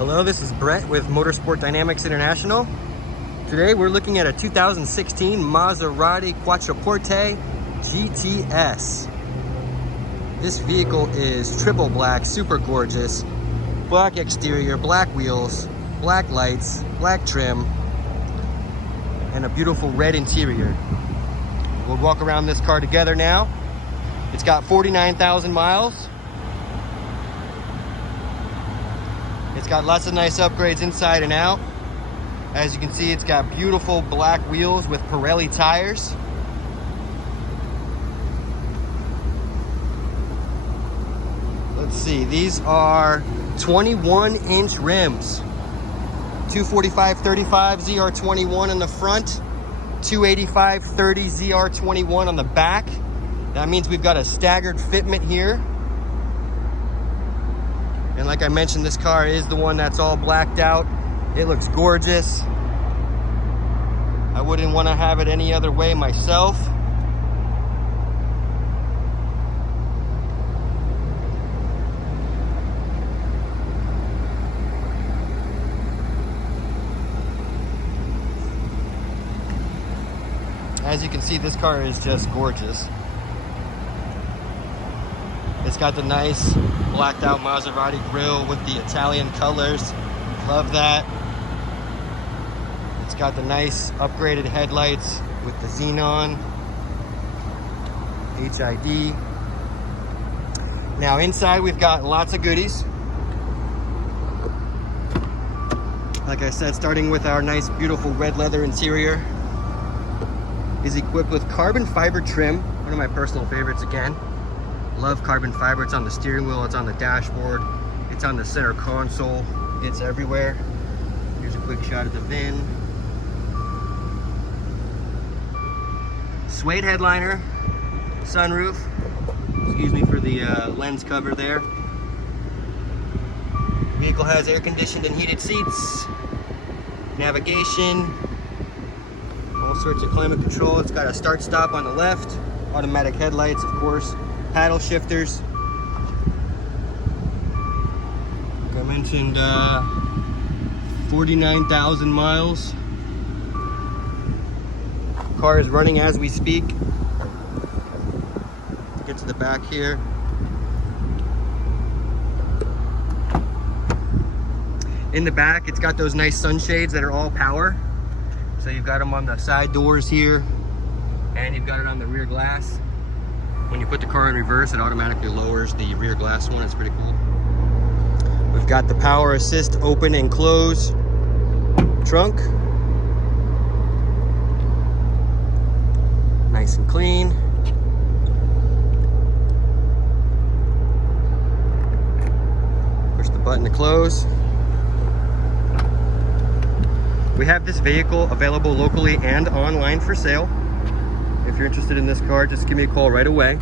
Hello, this is Brett with Motorsport Dynamics International. Today we're looking at a 2016 Maserati Quattroporte GTS. This vehicle is triple black, super gorgeous. Black exterior, black wheels, black lights, black trim, and a beautiful red interior. We'll walk around this car together now. It's got 49,000 miles. It's got lots of nice upgrades inside and out. As you can see, it's got beautiful black wheels with Pirelli tires. Let's see, these are 21-inch rims. 245/35 ZR21 on the front, 285/30 ZR21 on the back. That means we've got a staggered fitment here. And like I mentioned, this car is the one that's all blacked out. It looks gorgeous. I wouldn't want to have it any other way myself. As you can see, this car is just gorgeous. It's got the nice blacked out Maserati grille with the Italian colors. Love that. It's got the nice upgraded headlights with the xenon, HID. Now inside we've got lots of goodies. Like I said, starting with our nice beautiful red leather interior. Is equipped with carbon fiber trim, one of my personal favorites again. Love carbon fiber. It's on the steering wheel, it's on the dashboard, it's on the center console, it's everywhere. Here's a quick shot of the VIN. Suede headliner, sunroof, excuse me for the lens cover there. Vehicle has air conditioned and heated seats, navigation, all sorts of climate control. It's got a start stop on the left, automatic headlights, of course, paddle shifters. Like I mentioned, 49,000 miles. Car is running as we speak. Get to the back here. In the back, it's got those nice sunshades that are all power. So you've got them on the side doors here, and you've got it on the rear glass. When you put the car in reverse, it automatically lowers the rear glass one. It's pretty cool. We've got the power assist open and close trunk. Nice and clean. Push the button to close. We have this vehicle available locally and online for sale. If you're interested in this car, just give me a call right away.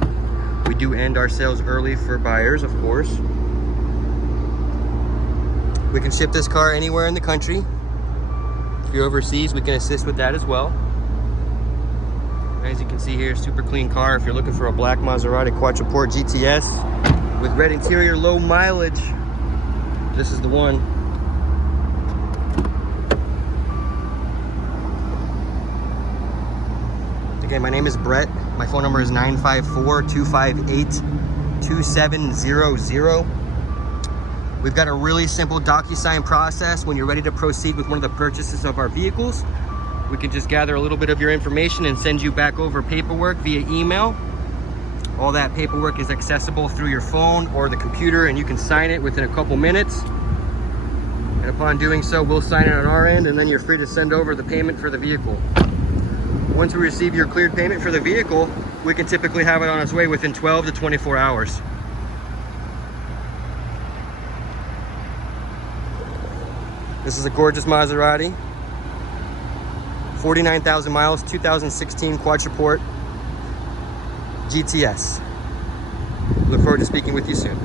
We do end our sales early for buyers, of course. We can ship this car anywhere in the country. If you're overseas, we can assist with that as well. As you can see here, super clean car. If you're looking for a black Maserati Quattroporte GTS with red interior, low mileage, this is the one. Again, my name is Brett. My phone number is 954-258-2700. We've got a really simple DocuSign process. When you're ready to proceed with one of the purchases of our vehicles, we can just gather a little bit of your information and send you back over paperwork via email. All that paperwork is accessible through your phone or the computer, and you can sign it within a couple minutes. And upon doing so, we'll sign it on our end, and then you're free to send over the payment for the vehicle. Once we receive your cleared payment for the vehicle, we can typically have it on its way within 12 to 24 hours. This is a gorgeous Maserati. 49,000 miles, 2016 Quattroporte GTS. Look forward to speaking with you soon.